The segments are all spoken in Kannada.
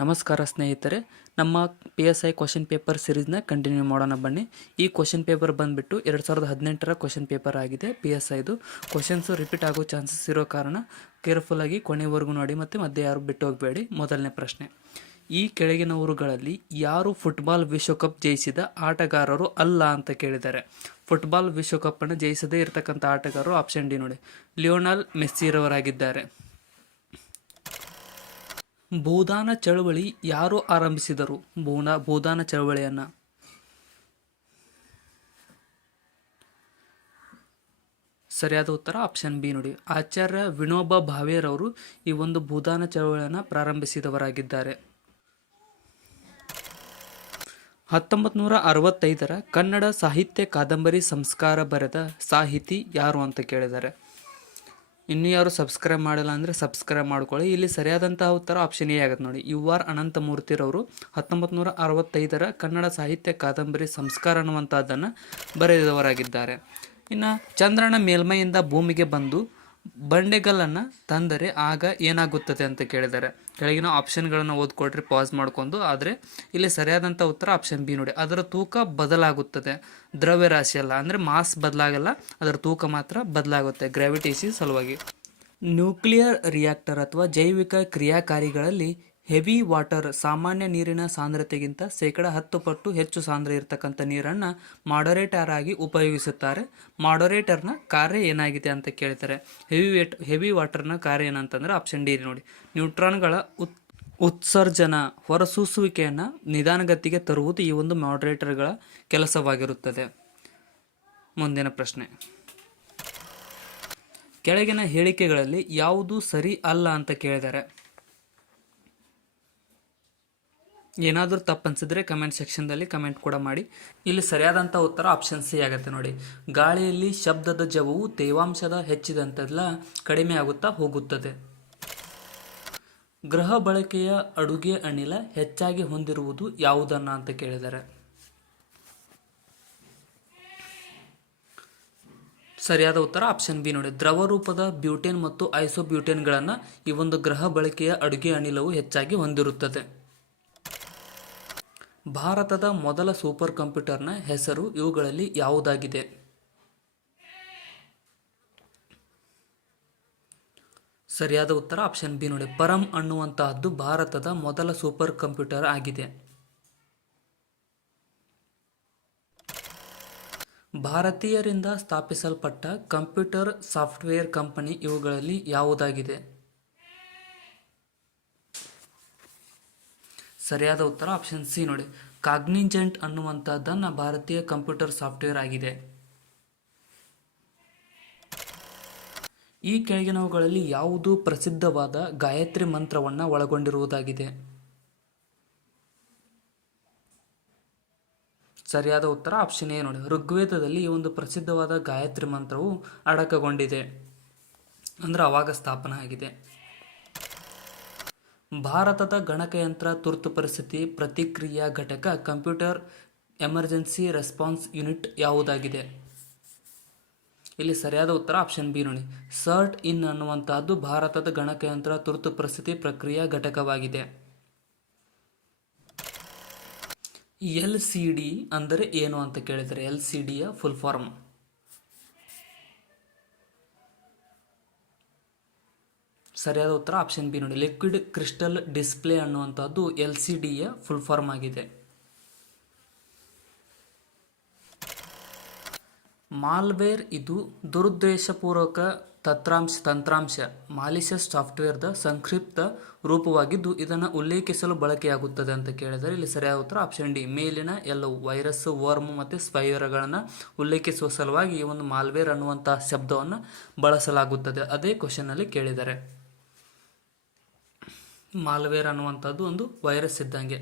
ನಮಸ್ಕಾರ ಸ್ನೇಹಿತರೆ, ನಮ್ಮ PSI ಕ್ವಶನ್ ಪೇಪರ್ ಸೀರೀಸ್ನ ಕಂಟಿನ್ಯೂ ಮಾಡೋಣ ಬನ್ನಿ. ಈ ಕ್ವಶನ್ ಪೇಪರ್ ಬಂದುಬಿಟ್ಟು 2018ರ ಕ್ವಶನ್ ಪೇಪರ್ ಆಗಿದೆ. PSIದು ಕ್ವಶನ್ಸು ರಿಪೀಟ್ ಆಗೋ ಚಾನ್ಸಸ್ ಇರೋ ಕಾರಣ ಕೇರ್ಫುಲ್ಲಾಗಿ ಕೊನೆವರೆಗೂ ನೋಡಿ ಮತ್ತು ಮಧ್ಯೆ ಯಾರು ಬಿಟ್ಟು ಹೋಗಬೇಡಿ. ಮೊದಲನೇ ಪ್ರಶ್ನೆ, ಈ ಕೆಳಗಿನವರುಗಳಲ್ಲಿ ಯಾರು ಫುಟ್ಬಾಲ್ ವಿಶ್ವಕಪ್ ಜಯಿಸಿದ ಆಟಗಾರರು ಅಲ್ಲ ಅಂತ ಕೇಳಿದ್ದಾರೆ. ಫುಟ್ಬಾಲ್ ವಿಶ್ವಕಪ್ಪನ್ನು ಜಯಿಸದೇ ಇರತಕ್ಕಂಥ ಆಟಗಾರರು ಆಪ್ಷನ್ ಡಿ ನೋಡಿ, ಲಿಯೋನೆಲ್ ಮೆಸ್ಸಿರವರಾಗಿದ್ದಾರೆ. ಭೂದಾನ ಚಳವಳಿ ಯಾರು ಆರಂಭಿಸಿದರು? ಭೂದಾನ ಚಳವಳಿಯನ್ನು ಸರಿಯಾದ ಉತ್ತರ ಆಪ್ಷನ್ ಬಿ ನೋಡಿ, ಆಚಾರ್ಯ ವಿನೋಬಾ ಭಾವೆರವರು ಈ ಒಂದು ಭೂದಾನ ಚಳವಳಿಯನ್ನು ಪ್ರಾರಂಭಿಸಿದವರಾಗಿದ್ದಾರೆ. 1965ರ ಕನ್ನಡ ಸಾಹಿತ್ಯ ಕಾದಂಬರಿ ಸಂಸ್ಕಾರ ಬರೆದ ಸಾಹಿತಿ ಯಾರು ಅಂತ ಕೇಳಿದ್ದಾರೆ. ಇನ್ನೂ ಯಾರು ಸಬ್ಸ್ಕ್ರೈಬ್ ಮಾಡಿಲ್ಲ ಅಂದರೆ ಸಬ್ಸ್ಕ್ರೈಬ್ ಮಾಡ್ಕೊಳ್ಳಿ. ಇಲ್ಲಿ ಸರಿಯಾದಂತಹ ಉತ್ತರ ಆಪ್ಷನ್ ಎ ಆಗುತ್ತೆ ನೋಡಿ, UR ಅನಂತಮೂರ್ತಿರವರು 1965ರ ಕನ್ನಡ ಸಾಹಿತ್ಯ ಕಾದಂಬರಿ ಸಂಸ್ಕಾರ ಅನ್ನುವಂಥದ್ದನ್ನು ಬರೆದವರಾಗಿದ್ದಾರೆ. ಇನ್ನು ಚಂದ್ರನ ಮೇಲ್ಮೈಯಿಂದ ಭೂಮಿಗೆ ಬಂದು ಬಂಡೆಗಲ್ಲನ್ನು ತಂದರೆ ಆಗ ಏನಾಗುತ್ತದೆ ಅಂತ ಕೇಳಿದ್ದಾರೆ. ಕೆಳಗಿನ ಆಪ್ಷನ್ಗಳನ್ನು ಓದ್ಕೊಳ್ರಿ ಪಾಸ್ ಮಾಡ್ಕೊಂಡು. ಆದರೆ ಇಲ್ಲಿ ಸರಿಯಾದಂಥ ಉತ್ತರ ಆಪ್ಷನ್ ಬಿ ನೋಡಿ, ಅದರ ತೂಕ ಬದಲಾಗುತ್ತದೆ. ದ್ರವ್ಯರಾಶಿ ಅಲ್ಲ, ಅಂದರೆ ಮಾಸ್ ಬದಲಾಗಲ್ಲ, ಅದರ ತೂಕ ಮಾತ್ರ ಬದಲಾಗುತ್ತೆ ಗ್ರಾವಿಟೇಷನ್ ಸಲುವಾಗಿ. ನ್ಯೂಕ್ಲಿಯರ್ ರಿಯಾಕ್ಟರ್ ಅಥವಾ ಜೈವಿಕ ಕ್ರಿಯಾಕಾರಿಗಳಲ್ಲಿ ಹೆವಿ ವಾಟರ್ ಸಾಮಾನ್ಯ ನೀರಿನ ಸಾಂದ್ರತೆಗಿಂತ 10% ಪಟ್ಟು ಹೆಚ್ಚು ಸಾಂದ್ರ ಇರತಕ್ಕಂಥ ನೀರನ್ನು ಮಾಡರೇಟರ್ ಆಗಿ ಉಪಯೋಗಿಸುತ್ತಾರೆ. ಮಾಡರೇಟರ್ನ ಕಾರ್ಯ ಏನಾಗಿದೆ ಅಂತ ಕೇಳ್ತಾರೆ. ಹೆವಿ ವಾಟರ್ನ ಕಾರ್ಯ ಏನಂತಂದ್ರೆ ಆಪ್ಷನ್ ಡಿ ನೋಡಿ, ನ್ಯೂಟ್ರಾನ್ಗಳ ಉತ್ಸರ್ಜನ ಹೊರಸೂಸುವಿಕೆಯನ್ನು ನಿಧಾನಗತಿಗೆ ತರುವುದು ಈ ಒಂದು ಮಾಡರೇಟರ್ಗಳ ಕೆಲಸವಾಗಿರುತ್ತದೆ. ಮುಂದಿನ ಪ್ರಶ್ನೆ, ಕೆಳಗಿನ ಹೇಳಿಕೆಗಳಲ್ಲಿ ಯಾವುದು ಸರಿ ಅಲ್ಲ ಅಂತ ಕೇಳಿದ್ದಾರೆ. ಏನಾದರೂ ತಪ್ಪು ಅನಿಸಿದ್ರೆ ಕಮೆಂಟ್ ಸೆಕ್ಷನ್ದಲ್ಲಿ ಕಮೆಂಟ್ ಕೂಡ ಮಾಡಿ. ಇಲ್ಲಿ ಸರಿಯಾದಂಥ ಉತ್ತರ ಆಪ್ಷನ್ ಸಿ ಆಗುತ್ತೆ ನೋಡಿ, ಗಾಳಿಯಲ್ಲಿ ಶಬ್ದದ ಜವವು ತೇವಾಂಶದ ಹೆಚ್ಚಿದಂತೆಲ್ಲ ಕಡಿಮೆ ಆಗುತ್ತಾ ಹೋಗುತ್ತದೆ. ಗೃಹ ಬಳಕೆಯ ಅಡುಗೆ ಅನಿಲ ಹೆಚ್ಚಾಗಿ ಹೊಂದಿರುವುದು ಯಾವುದನ್ನ ಅಂತ ಕೇಳಿದ್ದಾರೆ. ಸರಿಯಾದ ಉತ್ತರ ಆಪ್ಷನ್ ಬಿ ನೋಡಿ, ದ್ರವ ರೂಪದ ಬ್ಯೂಟೇನ್ ಮತ್ತು ಐಸೋಬ್ಯೂಟೇನ್ಗಳನ್ನು ಈ ಒಂದು ಗೃಹ ಬಳಕೆಯ ಅಡುಗೆ ಅನಿಲವು ಹೆಚ್ಚಾಗಿ ಹೊಂದಿರುತ್ತದೆ. ಭಾರತದ ಮೊದಲ ಸೂಪರ್ ಕಂಪ್ಯೂಟರ್ನ ಹೆಸರು ಇವುಗಳಲ್ಲಿ ಯಾವುದಾಗಿದೆ? ಸರಿಯಾದ ಉತ್ತರ ಆಪ್ಷನ್ ಬಿ ನೋಡಿ, ಪರಂ ಅನ್ನುವಂತಹದ್ದು ಭಾರತದ ಮೊದಲ ಸೂಪರ್ ಕಂಪ್ಯೂಟರ್ ಆಗಿದೆ. ಭಾರತೀಯರಿಂದ ಸ್ಥಾಪಿಸಲ್ಪಟ್ಟ ಕಂಪ್ಯೂಟರ್ ಸಾಫ್ಟ್ವೇರ್ ಕಂಪನಿ ಇವುಗಳಲ್ಲಿ ಯಾವುದಾಗಿದೆ? ಸರಿಯಾದ ಉತ್ತರ ಆಪ್ಷನ್ ಸಿ ನೋಡಿ, ಕಾಗ್ನಿಜೆಂಟ್ ಅನ್ನುವಂಥದ್ದನ್ನು ಭಾರತೀಯ ಕಂಪ್ಯೂಟರ್ ಸಾಫ್ಟ್ವೇರ್ ಆಗಿದೆ. ಈ ಕೆಳಗಿನವುಗಳಲ್ಲಿ ಯಾವುದು ಪ್ರಸಿದ್ಧವಾದ ಗಾಯತ್ರಿ ಮಂತ್ರವನ್ನು ಒಳಗೊಂಡಿರುವುದಾಗಿದೆ? ಸರಿಯಾದ ಉತ್ತರ ಆಪ್ಷನ್ ಎ ನೋಡಿ, ಋಗ್ವೇದದಲ್ಲಿ ಈ ಒಂದು ಪ್ರಸಿದ್ಧವಾದ ಗಾಯತ್ರಿ ಮಂತ್ರವು ಅಡಕಗೊಂಡಿದೆ, ಅಂದ್ರೆ ಅವಾಗ ಸ್ಥಾಪನೆ ಆಗಿದೆ. ಭಾರತದ ಗಣಕಯಂತ್ರ ತುರ್ತು ಪರಿಸ್ಥಿತಿ ಪ್ರತಿಕ್ರಿಯಾ ಘಟಕ ಕಂಪ್ಯೂಟರ್ ಎಮರ್ಜೆನ್ಸಿ ರೆಸ್ಪಾನ್ಸ್ ಯೂನಿಟ್ ಯಾವುದಾಗಿದೆ? ಇಲ್ಲಿ ಸರಿಯಾದ ಉತ್ತರ ಆಪ್ಷನ್ ಬಿ ನೋಡಿ, ಸರ್ಟ್ ಇನ್ ಅನ್ನುವಂತಹದ್ದು ಭಾರತದ ಗಣಕಯಂತ್ರ ತುರ್ತು ಪರಿಸ್ಥಿತಿ ಪ್ರಕ್ರಿಯಾ ಘಟಕವಾಗಿದೆ. LCD ಅಂದರೆ ಏನು ಅಂತ ಕೇಳಿದರೆ, LCDಯ ಫುಲ್ ಫಾರ್ಮ್. ಸರಿಯಾದ ಉತ್ತರ ಆಪ್ಷನ್ ಬಿ ನೋಡಿ, ಲಿಕ್ವಿಡ್ ಕ್ರಿಸ್ಟಲ್ ಡಿಸ್ಪ್ಲೇ ಅನ್ನುವಂಥದ್ದು LCDಯ ಫುಲ್ ಫಾರ್ಮ್ ಆಗಿದೆ. ಮಾಲ್ವೇರ್ ಇದು ದುರುದ್ದೇಶಪೂರ್ವಕ ತಂತ್ರಾಂಶ ಮಾಲಿಷಿಯಸ್ ಸಾಫ್ಟ್ವೇರ್ದ ಸಂಕ್ಷಿಪ್ತ ರೂಪವಾಗಿದ್ದು ಇದನ್ನು ಉಲ್ಲೇಖಿಸಲು ಬಳಕೆಯಾಗುತ್ತದೆ ಅಂತ ಕೇಳಿದರೆ ಇಲ್ಲಿ ಸರಿಯಾದ ಉತ್ತರ ಆಪ್ಷನ್ ಡಿ, ಮೇಲಿನ ಎಲ್ಲವೂ ವೈರಸ್, ವರ್ಮ್ ಮತ್ತು ಸ್ಪೈವೇರ್ಗಳನ್ನು ಉಲ್ಲೇಖಿಸುವ ಸಲುವಾಗಿ ಈ ಒಂದು ಮಾಲ್ವೇರ್ ಅನ್ನುವಂತಹ ಶಬ್ದವನ್ನು ಬಳಸಲಾಗುತ್ತದೆ. ಅದೇ ಕ್ವಶನ್ನಲ್ಲಿ ಕೇಳಿದ್ದಾರೆ. ಮಾಲ್ವೇರ್ ಅನ್ನುವಂಥದ್ದು ಒಂದು ವೈರಸ್ ಇದ್ದಂಗೆ.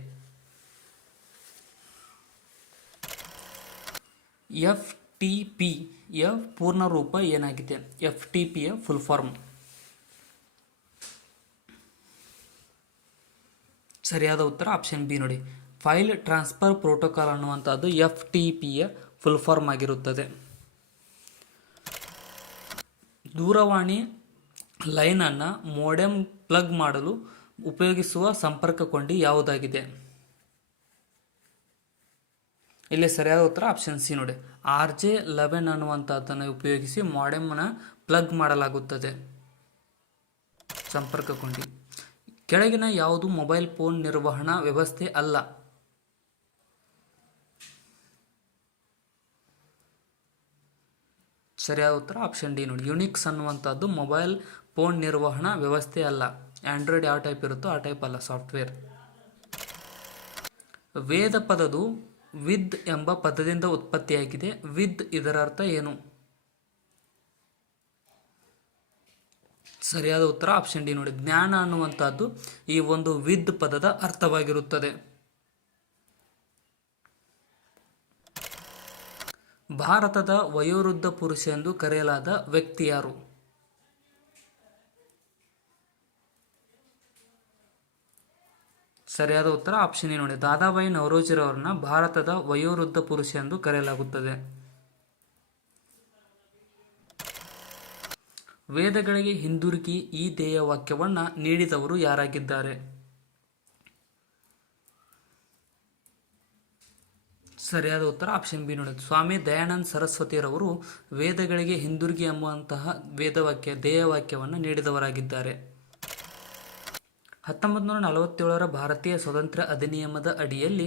FTP ಯ ಪೂರ್ಣ ರೂಪ ಏನಾಗಿದೆ? FTP ಯ ಫುಲ್ ಫಾರ್ಮ್. ಸರಿಯಾದ ಉತ್ತರ ಆಪ್ಷನ್ ಬಿ ನೋಡಿ, ಫೈಲ್ ಟ್ರಾನ್ಸ್ಫರ್ ಪ್ರೋಟೋಕಾಲ್ ಅನ್ನುವಂಥದ್ದು FTP ಯ ಫುಲ್ ಫಾರ್ಮ್ ಆಗಿರುತ್ತದೆ. ದೂರವಾಣಿ ಲೈನನ್ನು ಮೋಡೆಮ್ ಪ್ಲಗ್ ಮಾಡಲು ಉಪಯೋಗಿಸುವ ಸಂಪರ್ಕ ಕೊಂಡಿ ಯಾವುದಾಗಿದೆ? ಇಲ್ಲಿ ಸರಿಯಾದ ಉತ್ತರ ಆಪ್ಷನ್ ಸಿ ನೋಡಿ, RJ11 ಅನ್ನುವಂಥದ್ದನ್ನು ಉಪಯೋಗಿಸಿ ಮಾಡೆಮ್ನ ಪ್ಲಗ್ ಮಾಡಲಾಗುತ್ತದೆ. ಸಂಪರ್ಕ ಕೊಂಡಿ. ಕೆಳಗಿನ ಯಾವುದು ಮೊಬೈಲ್ ಫೋನ್ ನಿರ್ವಹಣಾ ವ್ಯವಸ್ಥೆ ಅಲ್ಲ? ಸರಿಯಾದ ಉತ್ತರ ಆಪ್ಷನ್ ಡಿ ನೋಡಿ, ಯುನಿಕ್ಸ್ ಅನ್ನುವಂಥದ್ದು ಮೊಬೈಲ್ ಫೋನ್ ನಿರ್ವಹಣಾ ವ್ಯವಸ್ಥೆ ಅಲ್ಲ. ಆಂಡ್ರಾಯ್ಡ್ ಯಾವ ಟೈಪ್ ಇರುತ್ತೋ ಆ ಟೈಪ್ ಅಲ್ಲ, ಸಾಫ್ಟ್ವೇರ್. ವೇದ ಪದದು ವಿದ್ ಎಂಬ ಪದದಿಂದ ಉತ್ಪತ್ತಿಯಾಗಿದೆ. ವಿದ್ ಇದರ ಅರ್ಥ ಏನು? ಸರಿಯಾದ ಉತ್ತರ ಆಪ್ಷನ್ ಡಿ ನೋಡಿ, ಜ್ಞಾನ ಅನ್ನುವಂಥದ್ದು ಈ ಒಂದು ವಿದ್ ಪದದ ಅರ್ಥವಾಗಿರುತ್ತದೆ. ಭಾರತದ ವಯೋವೃದ್ಧ ಪುರುಷ ಎಂದು ಕರೆಯಲಾದ ವ್ಯಕ್ತಿ ಯಾರು? ಸರಿಯಾದ ಉತ್ತರ ಆಪ್ಷನ್ ಎ ನೋಡಿ, ದಾದಾಬಾಯಿ ನವರೋಜಿರವರನ್ನ ಭಾರತದ ವಯೋವೃದ್ಧ ಪುರುಷ ಎಂದು ಕರೆಯಲಾಗುತ್ತದೆ. ವೇದಗಳಿಗೆ ಹಿಂದಿರುಗಿ ಈ ಧ್ಯೇಯ ವಾಕ್ಯವನ್ನ ನೀಡಿದವರು ಯಾರಾಗಿದ್ದಾರೆ? ಸರಿಯಾದ ಉತ್ತರ ಆಪ್ಷನ್ ಬಿ ನೋಡಿ, ಸ್ವಾಮಿ ದಯಾನಂದ ಸರಸ್ವತಿರವರು ವೇದಗಳಿಗೆ ಹಿಂದಿರುಗಿ ಎಂಬುವಂತಹ ಧ್ಯೇಯವಾಕ್ಯವನ್ನು ನೀಡಿದವರಾಗಿದ್ದಾರೆ. 1947ರ ಭಾರತೀಯ ಸ್ವಾತಂತ್ರ್ಯ ಅಧಿನಿಯಮದ ಅಡಿಯಲ್ಲಿ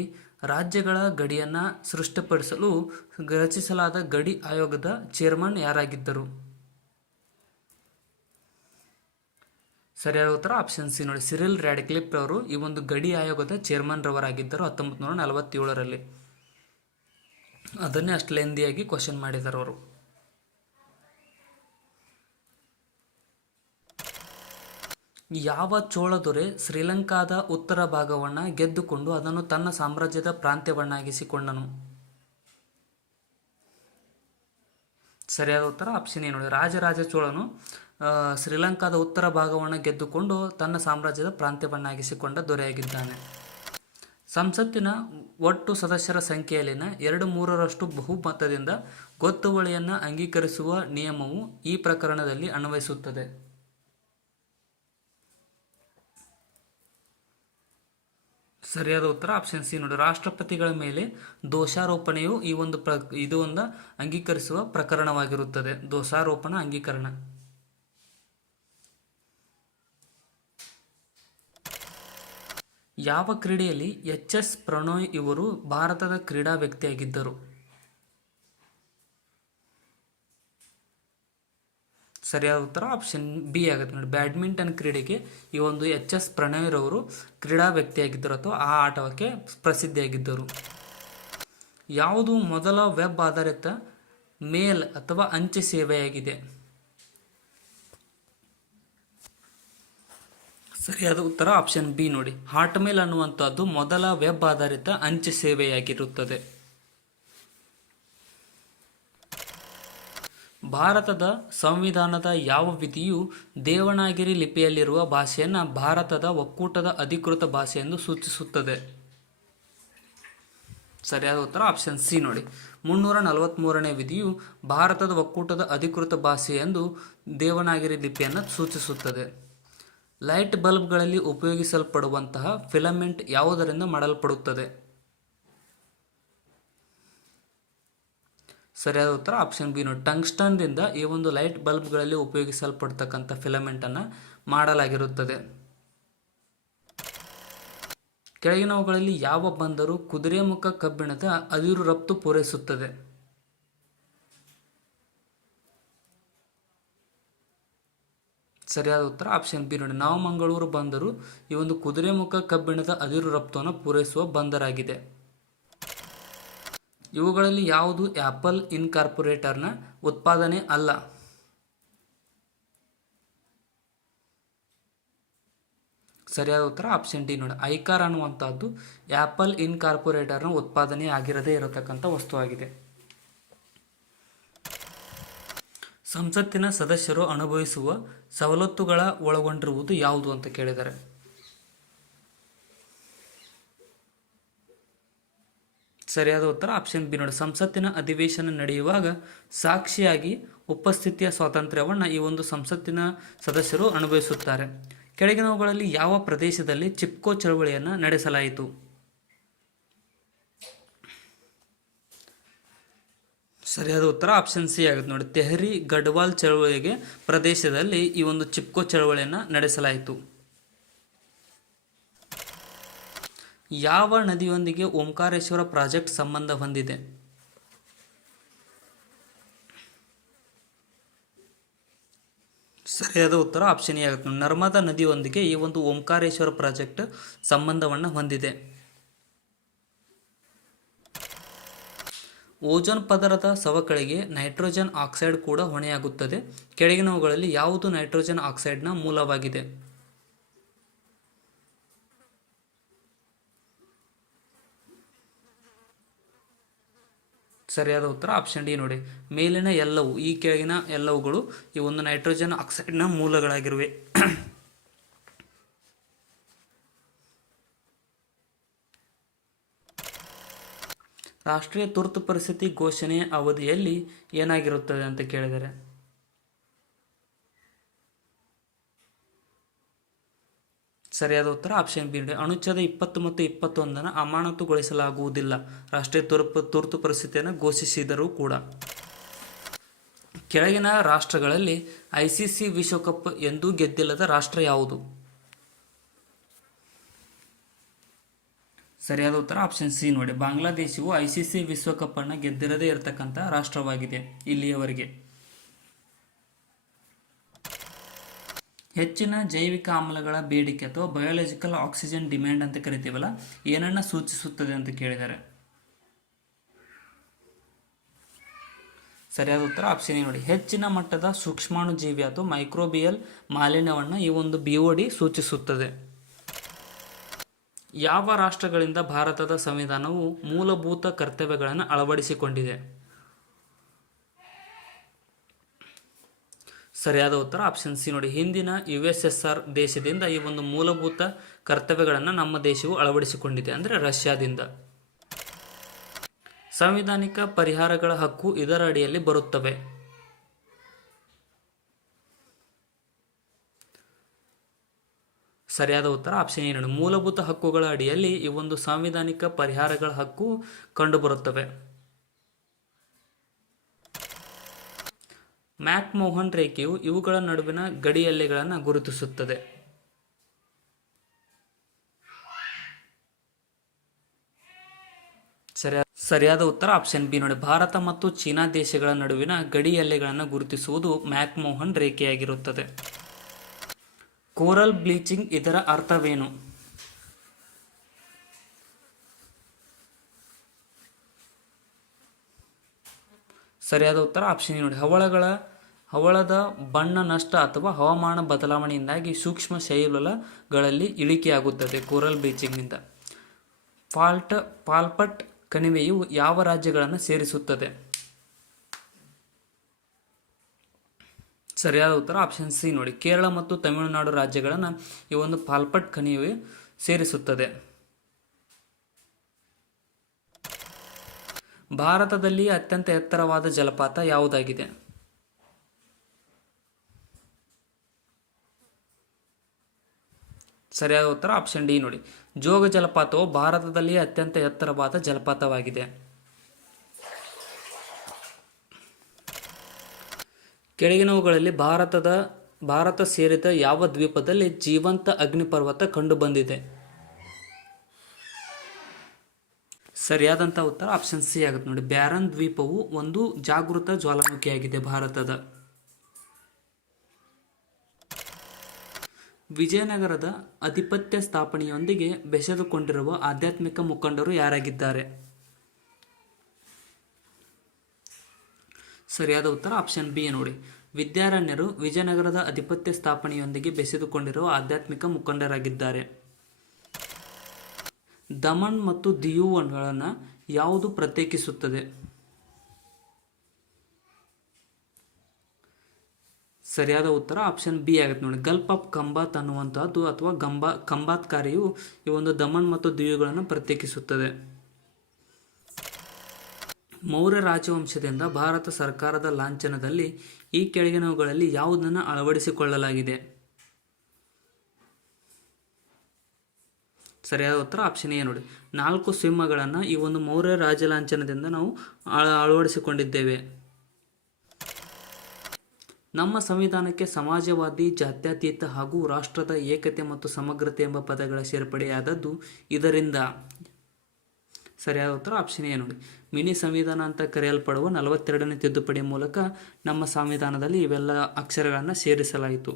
ರಾಜ್ಯಗಳ ಗಡಿಯನ್ನು ಸ್ಪಷ್ಟಪಡಿಸಲು ರಚಿಸಲಾದ ಗಡಿ ಆಯೋಗದ ಚೇರ್ಮನ್ ಯಾರಾಗಿದ್ದರು? ಸರಿಯಾದ ಉತ್ತರ ಆಪ್ಷನ್ ಸಿ ನೋಡಿ, ಸಿರಿಲ್ ರ್ಯಾಡ್ಕ್ಲಿಫ್ ಅವರು ಈ ಒಂದು ಗಡಿ ಆಯೋಗದ ಚೇರ್ಮನ್ ರವರಾಗಿದ್ದರು 1947ರಲ್ಲಿ. ಅದನ್ನೇ ಅಷ್ಟು ಲೆಂದಿಯಾಗಿ ಕ್ವಶನ್ ಮಾಡಿದ್ದಾರೆ ಅವರು. ಯಾವ ಚೋಳ ದೊರೆ ಶ್ರೀಲಂಕಾದ ಉತ್ತರ ಭಾಗವನ್ನು ಗೆದ್ದುಕೊಂಡು ಅದನ್ನು ತನ್ನ ಸಾಮ್ರಾಜ್ಯದ ಪ್ರಾಂತ್ಯವನ್ನಾಗಿಸಿಕೊಂಡನು? ಸರಿಯಾದ ಉತ್ತರ ಆಪ್ಷನ್ ಎ ನೋಡಿ, ರಾಜರಾಜ ಚೋಳನು ಶ್ರೀಲಂಕಾದ ಉತ್ತರ ಭಾಗವನ್ನು ಗೆದ್ದುಕೊಂಡು ತನ್ನ ಸಾಮ್ರಾಜ್ಯದ ಪ್ರಾಂತ್ಯವನ್ನಾಗಿಸಿಕೊಂಡ ದೊರೆಯಾಗಿದ್ದಾನೆ. ಸಂಸತ್ತಿನ ಒಟ್ಟು ಸದಸ್ಯರ ಸಂಖ್ಯೆಯಲ್ಲಿನ 2/3ರಷ್ಟು ಬಹುಮತದಿಂದ ಗೊತ್ತುವಳಿಯನ್ನು ಅಂಗೀಕರಿಸುವ ನಿಯಮವು ಈ ಪ್ರಕರಣದಲ್ಲಿ ಅನ್ವಯಿಸುತ್ತದೆ. ಸರಿಯಾದ ಉತ್ತರ ಆಪ್ಷನ್ ಸಿ ನೋಡಿ, ರಾಷ್ಟ್ರಪತಿಗಳ ಮೇಲೆ ದೋಷಾರೋಪಣೆಯು ಇದು ಒಂದು ಅಂಗೀಕರಿಸುವ ಪ್ರಕರಣವಾಗಿರುತ್ತದೆ. ದೋಷಾರೋಪಣ ಅಂಗೀಕರಣ. ಯಾವ ಕ್ರೀಡೆಯಲ್ಲಿ ಎಚ್.ಎಸ್. ಪ್ರಣೋಯ್ ಇವರು ಭಾರತದ ಕ್ರೀಡಾ ವ್ಯಕ್ತಿಯಾಗಿದ್ದರು? ಸರಿಯಾದ ಉತ್ತರ ಆಪ್ಷನ್ ಬಿ ಆಗುತ್ತೆ ನೋಡಿ, ಬ್ಯಾಡ್ಮಿಂಟನ್ ಕ್ರೀಡೆಗೆ ಈ ಒಂದು ಎಚ್.ಎಸ್. ಪ್ರಣೋಯ್ರವರು ಕ್ರೀಡಾ ವ್ಯಕ್ತಿಯಾಗಿದ್ದರು ಅಥವಾ ಆ ಆಟಕ್ಕೆ ಪ್ರಸಿದ್ಧಿಯಾಗಿದ್ದರು. ಯಾವುದು ಮೊದಲ ವೆಬ್ ಆಧಾರಿತ ಮೇಲ್ ಅಥವಾ ಅಂಚೆ ಸೇವೆಯಾಗಿದೆ? ಸರಿಯಾದ ಉತ್ತರ ಆಪ್ಷನ್ ಬಿ ನೋಡಿ, ಹಾಟ್ಮೇಲ್ ಅನ್ನುವಂಥದ್ದು ಮೊದಲ ವೆಬ್ ಆಧಾರಿತ ಅಂಚೆ ಸೇವೆಯಾಗಿರುತ್ತದೆ. ಭಾರತದ ಸಂವಿಧಾನದ ಯಾವ ವಿಧಿಯು ದೇವನಾಗರಿ ಲಿಪಿಯಲ್ಲಿರುವ ಭಾಷೆಯನ್ನು ಭಾರತದ ಒಕ್ಕೂಟದ ಅಧಿಕೃತ ಭಾಷೆ ಎಂದು ಸೂಚಿಸುತ್ತದೆ? ಸರಿಯಾದ ಉತ್ತರ ಆಪ್ಷನ್ ಸಿ ನೋಡಿ, 343ನೇ ವಿಧಿಯು ಭಾರತದ ಒಕ್ಕೂಟದ ಅಧಿಕೃತ ಭಾಷೆ ಎಂದು ದೇವನಾಗರಿ ಲಿಪಿಯನ್ನು ಸೂಚಿಸುತ್ತದೆ. ಲೈಟ್ ಬಲ್ಬ್ಗಳಲ್ಲಿ ಉಪಯೋಗಿಸಲ್ಪಡುವಂತಹ ಫಿಲಮೆಂಟ್ ಯಾವುದರಿಂದ ಮಾಡಲ್ಪಡುತ್ತದೆ? ಸರಿಯಾದ ಉತ್ತರ ಆಪ್ಷನ್ ಬಿ ನೋಡಿ, ಟಂಗ್ಸ್ಟನ್ದಿಂದ ಈ ಒಂದು ಲೈಟ್ ಬಲ್ಬ್ಗಳಲ್ಲಿ ಉಪಯೋಗಿಸಲ್ಪಡ್ತಕ್ಕಂಥ ಫಿಲಮೆಂಟನ್ನು ಮಾಡಲಾಗಿರುತ್ತದೆ. ಕೆಳಗಿನವುಗಳಲ್ಲಿ ಯಾವ ಬಂದರು ಕುದುರೆಮುಖ ಕಬ್ಬಿಣದ ಅದಿರು ರಫ್ತು ಪೂರೈಸುತ್ತದೆ? ಸರಿಯಾದ ಉತ್ತರ ಆಪ್ಷನ್ ಬಿ ನೋಡಿ, ನವಮಂಗಳೂರು ಬಂದರು ಈ ಒಂದು ಕುದುರೆಮುಖ ಕಬ್ಬಿಣದ ಅದಿರು ರಫ್ತನ್ನು ಪೂರೈಸುವ ಬಂದರಾಗಿದೆ. ಇವುಗಳಲ್ಲಿ ಯಾವುದು ಆಪಲ್ ಇನ್ಕಾರ್ಪೊರೇಟರ್ನ ಉತ್ಪಾದನೆ ಅಲ್ಲ? ಸರಿಯಾದ ಉತ್ತರ ಆಪ್ಷನ್ ಡಿ ನೋಡಿ, ಐಕಾರ್ ಅನ್ನುವಂಥದ್ದು ಆಪಲ್ ಇನ್ಕಾರ್ಪೊರೇಟರ್ನ ಉತ್ಪಾದನೆ ಆಗಿರದೇ ಇರತಕ್ಕಂಥ ವಸ್ತುವಾಗಿದೆ. ಸಂಸತ್ತಿನ ಸದಸ್ಯರು ಅನುಭವಿಸುವ ಸವಲತ್ತುಗಳ ಒಳಗೊಂಡಿರುವುದು ಯಾವುದು ಅಂತ ಕೇಳಿದ್ದಾರೆ. ಸರಿಯಾದ ಉತ್ತರ ಆಪ್ಷನ್ ಬಿ ನೋಡಿ, ಸಂಸತ್ತಿನ ಅಧಿವೇಶನ ನಡೆಯುವಾಗ ಸಾಕ್ಷಿಯಾಗಿ ಉಪಸ್ಥಿತಿಯ ಸ್ವಾತಂತ್ರ್ಯವನ್ನು ಈ ಒಂದು ಸಂಸತ್ತಿನ ಸದಸ್ಯರು ಅನುಭವಿಸುತ್ತಾರೆ. ಕೆಳಗಿನವುಗಳಲ್ಲಿ ಯಾವ ಪ್ರದೇಶದಲ್ಲಿ ಚಿಪ್ಕೋ ಚಳವಳಿಯನ್ನು ನಡೆಸಲಾಯಿತು? ಸರಿಯಾದ ಉತ್ತರ ಆಪ್ಷನ್ ಸಿ ಆಗುತ್ತೆ ನೋಡಿ. ತೆಹರಿ ಗಢವಾಲ್ ಚಳವಳಿಗೆ ಪ್ರದೇಶದಲ್ಲಿ ಈ ಒಂದು ಚಿಪ್ಕೋ ಚಳವಳಿಯನ್ನು ನಡೆಸಲಾಯಿತು. ಯಾವ ನದಿಯೊಂದಿಗೆ ಓಂಕಾರೇಶ್ವರ ಪ್ರಾಜೆಕ್ಟ್ ಸಂಬಂಧ ಹೊಂದಿದೆ? ಸರಿಯಾದ ಉತ್ತರ ಆಪ್ಷನ್ ಎ ಆಗುತ್ತೆ. ನರ್ಮದಾ ನದಿಯೊಂದಿಗೆ ಈ ಒಂದು ಓಂಕಾರೇಶ್ವರ ಪ್ರಾಜೆಕ್ಟ್ ಸಂಬಂಧವನ್ನು ಹೊಂದಿದೆ. ಓಜೋನ್ ಪದರದ ಸವಕಳಿಗೆ ನೈಟ್ರೋಜನ್ ಆಕ್ಸೈಡ್ ಕೂಡ ಹೊಣೆಯಾಗುತ್ತದೆ. ಕೆಳಗಿನವುಗಳಲ್ಲಿ ಯಾವುದು ನೈಟ್ರೋಜನ್ ಆಕ್ಸೈಡ್ನ ಮೂಲವಾಗಿದೆ? ಸರಿಯಾದ ಉತ್ತರ ಆಪ್ಷನ್ ಡಿ ನೋಡಿ. ಮೇಲಿನ ಎಲ್ಲವೂ, ಈ ಕೆಳಗಿನ ಎಲ್ಲವುಗಳು ಈ ಒಂದು ನೈಟ್ರೋಜನ್ ಆಕ್ಸೈಡ್ನ ಮೂಲಗಳಾಗಿರುವೆ. ರಾಷ್ಟ್ರೀಯ ತುರ್ತು ಪರಿಸ್ಥಿತಿ ಘೋಷಣೆಯ ಅವಧಿಯಲ್ಲಿ ಏನಾಗಿರುತ್ತದೆ ಅಂತ ಕೇಳಿದರೆ, ಸರಿಯಾದ ಉತ್ತರ ಆಪ್ಷನ್ ಬಿ. ಅನುಚ್ಛೇದ 20 ಮತ್ತು 21 ಅಮಾನತುಗೊಳಿಸಲಾಗುವುದಿಲ್ಲ. ರಾಷ್ಟ್ರೀಯ ತುರ್ತು ಪರಿಸ್ಥಿತಿಯನ್ನು ಘೋಷಿಸಿದರೂ ಕೂಡ. ಕೆಳಗಿನ ರಾಷ್ಟ್ರಗಳಲ್ಲಿ ಐಸಿಸಿ ವಿಶ್ವಕಪ್ ಎಂದೂ ಗೆದ್ದಿಲ್ಲದ ರಾಷ್ಟ್ರ ಯಾವುದು? ಸರಿಯಾದ ಉತ್ತರ ಆಪ್ಷನ್ ಸಿ ನೋಡಿ. ಬಾಂಗ್ಲಾದೇಶವು ಐಸಿಸಿ ವಿಶ್ವಕಪ್ ಅನ್ನು ಗೆದ್ದಿರದೇ ಇರತಕ್ಕಂಥ ರಾಷ್ಟ್ರವಾಗಿದೆ ಇಲ್ಲಿಯವರೆಗೆ. ಹೆಚ್ಚಿನ ಜೈವಿಕ ಆಮ್ಲಗಳ ಬೇಡಿಕೆ ಅಥವಾ ಬಯೋಲಾಜಿಕಲ್ ಆಕ್ಸಿಜನ್ ಡಿಮ್ಯಾಂಡ್ ಅಂತ ಕರಿತೀವಲ್ಲ, ಏನನ್ನ ಸೂಚಿಸುತ್ತದೆ ಅಂತ ಕೇಳಿದ್ದಾರೆ. ಸರಿಯಾದ ಉತ್ತರ ಆಪ್ಷನ್ ಎ ನೋಡಿ. ಹೆಚ್ಚಿನ ಮಟ್ಟದ ಸೂಕ್ಷ್ಮಾಣುಜೀವಿ ಅಥವಾ ಮೈಕ್ರೋಬಿಯಲ್ ಮಾಲಿನ್ಯವನ್ನು ಈ ಒಂದು BOD ಸೂಚಿಸುತ್ತದೆ. ಯಾವ ರಾಷ್ಟ್ರಗಳಿಂದ ಭಾರತದ ಸಂವಿಧಾನವು ಮೂಲಭೂತ ಕರ್ತವ್ಯಗಳನ್ನು ಅಳವಡಿಸಿಕೊಂಡಿದೆ? ಸರಿಯಾದ ಉತ್ತರ ಆಪ್ಷನ್ ಸಿ ನೋಡಿ. ಹಿಂದಿನ USSR ದೇಶದಿಂದ ಈ ಒಂದು ಮೂಲಭೂತ ಕರ್ತವ್ಯಗಳನ್ನು ನಮ್ಮ ದೇಶವು ಅಳವಡಿಸಿಕೊಂಡಿದೆ, ಅಂದರೆ ರಷ್ಯಾದಿಂದ. ಸಂವಿಧಾನಿಕ ಪರಿಹಾರಗಳ ಹಕ್ಕು ಇದರ ಅಡಿಯಲ್ಲಿ ಬರುತ್ತವೆ. ಸರಿಯಾದ ಉತ್ತರ ಆಪ್ಷನ್ ಎ ನೋಡಿ. ಮೂಲಭೂತ ಹಕ್ಕುಗಳ ಅಡಿಯಲ್ಲಿ ಈ ಒಂದು ಸಾಂವಿಧಾನಿಕ ಪರಿಹಾರಗಳ ಹಕ್ಕು ಕಂಡುಬರುತ್ತವೆ. ಮ್ಯಾಕ್-ಮೋಹನ್ ರೇಖೆಯು ಇವುಗಳ ನಡುವಿನ ಗಡಿ ಎಲ್ಲೆಗಳನ್ನು ಗುರುತಿಸುತ್ತದೆ. ಸರಿಯಾದ ಉತ್ತರ ಆಪ್ಷನ್ ಬಿ ನೋಡಿ. ಭಾರತ ಮತ್ತು ಚೀನಾ ದೇಶಗಳ ನಡುವಿನ ಗಡಿ ಎಲ್ಲೆಗಳನ್ನು ಗುರುತಿಸುವುದು ಮ್ಯಾಕ್-ಮೋಹನ್ ರೇಖೆಯಾಗಿರುತ್ತದೆ. ಕೋರಲ್ ಬ್ಲೀಚಿಂಗ್ ಇದರ ಅರ್ಥವೇನು? ಸರಿಯಾದ ಉತ್ತರ ಆಪ್ಷನ್ ಎ ನೋಡಿ. ಹವಳದ ಬಣ್ಣ ನಷ್ಟ ಅಥವಾ ಹವಾಮಾನ ಬದಲಾವಣೆಯಿಂದಾಗಿ ಸೂಕ್ಷ್ಮ ಶೈಲಗಳಲ್ಲಿ ಇಳಿಕೆಯಾಗುತ್ತದೆ ಕೋರಲ್ ಬ್ಲೀಚಿಂಗ್ನಿಂದ. ಪಾಲ್ಪಟ್ ಕಣಿವೆಯು ಯಾವ ರಾಜ್ಯಗಳನ್ನು ಸೇರಿಸುತ್ತದೆ? ಸರಿಯಾದ ಉತ್ತರ ಆಪ್ಷನ್ ಸಿ ನೋಡಿ. ಕೇರಳ ಮತ್ತು ತಮಿಳುನಾಡು ರಾಜ್ಯಗಳನ್ನು ಈ ಒಂದು ಪಾಲ್ಪಟ್ ಕಣಿವೆ ಸೇರಿಸುತ್ತದೆ. ಭಾರತದಲ್ಲಿ ಅತ್ಯಂತ ಎತ್ತರವಾದ ಜಲಪಾತ ಯಾವುದಾಗಿದೆ? ಸರಿಯಾದ ಉತ್ತರ ಆಪ್ಷನ್ ಡಿ ನೋಡಿ. ಜೋಗ ಜಲಪಾತವು ಭಾರತದಲ್ಲಿ ಅತ್ಯಂತ ಎತ್ತರವಾದ ಜಲಪಾತವಾಗಿದೆ. ಕೆಳಗಿನವುಗಳಲ್ಲಿ ಭಾರತ ಸೇರಿದ ಯಾವ ದ್ವೀಪದಲ್ಲಿ ಜೀವಂತ ಅಗ್ನಿಪರ್ವತ ಕಂಡುಬಂದಿದೆ? ಸರಿಯಾದಂಥ ಉತ್ತರ ಆಪ್ಷನ್ ಸಿ ಆಗುತ್ತೆ ನೋಡಿ. ಬ್ಯಾರನ್ ದ್ವೀಪವು ಒಂದು ಜಾಗೃತ ಜ್ವಾಲಾಮುಖಿಯಾಗಿದೆ ಭಾರತದ. ವಿಜಯನಗರದ ಅಧಿಪತ್ಯ ಸ್ಥಾಪನೆಯೊಂದಿಗೆ ಬೆಸೆದುಕೊಂಡಿರುವ ಆಧ್ಯಾತ್ಮಿಕ ಮುಖಂಡರು ಯಾರಾಗಿದ್ದಾರೆ? ಸರಿಯಾದ ಉತ್ತರ ಆಪ್ಷನ್ ಬಿ ನೋಡಿ. ವಿದ್ಯಾರಣ್ಯರು ವಿಜಯನಗರದ ಅಧಿಪತ್ಯ ಸ್ಥಾಪನೆಯೊಂದಿಗೆ ಬೆಸೆದುಕೊಂಡಿರುವ ಆಧ್ಯಾತ್ಮಿಕ ಮುಖಂಡರಾಗಿದ್ದಾರೆ. ದಮನ್ ಮತ್ತು ದಿಯುಗಳನ್ನು ಯಾವುದು ಪ್ರತ್ಯೇಕಿಸುತ್ತದೆ? ಸರಿಯಾದ ಉತ್ತರ ಆಪ್ಷನ್ ಬಿ ಆಗುತ್ತೆ ನೋಡಿ. ಗಲ್ಫ್ ಆಫ್ ಖಂಬಾತ್ ಅನ್ನುವಂಥದ್ದು ಅಥವಾ ಖಂಬಾತ್ ಕಾರ್ಯವು ಈ ಒಂದು ದಮನ್ ಮತ್ತು ದಿಯುಗಳನ್ನು ಪ್ರತ್ಯೇಕಿಸುತ್ತದೆ. ಮೌರ್ಯ ರಾಜವಂಶದಿಂದ ಭಾರತ ಸರ್ಕಾರದ ಲಾಂಛನದಲ್ಲಿ ಈ ಕೆಳಗಿನವುಗಳಲ್ಲಿ ಯಾವುದನ್ನು ಅಳವಡಿಸಿಕೊಳ್ಳಲಾಗಿದೆ? ಸರಿಯಾದ ಉತ್ತರ ಆಪ್ಷನ್ ಎ ನೋಡಿ. 4 ಸಿಂಹಗಳನ್ನು ಈ ಒಂದು ಮೌರ್ಯ ರಾಜಲಾಂಛನದಿಂದ ನಾವು ಅಳವಡಿಸಿಕೊಂಡಿದ್ದೇವೆ. ನಮ್ಮ ಸಂವಿಧಾನಕ್ಕೆ ಸಮಾಜವಾದಿ, ಜಾತ್ಯತೀತ ಹಾಗೂ ರಾಷ್ಟ್ರದ ಏಕತೆ ಮತ್ತು ಸಮಗ್ರತೆ ಎಂಬ ಪದಗಳ ಸೇರ್ಪಡೆಯಾದದ್ದು ಇದರಿಂದ. ಸರಿಯಾದ ಉತ್ತರ ಆಪ್ಷನ್ ಎ ನೋಡಿ. ಮಿನಿ ಸಂವಿಧಾನ ಅಂತ ಕರೆಯಲ್ಪಡುವ 42ನೇ ತಿದ್ದುಪಡಿ ಮೂಲಕ ನಮ್ಮ ಸಂವಿಧಾನದಲ್ಲಿ ಇವೆಲ್ಲ ಅಕ್ಷರಗಳನ್ನು ಸೇರಿಸಲಾಯಿತು.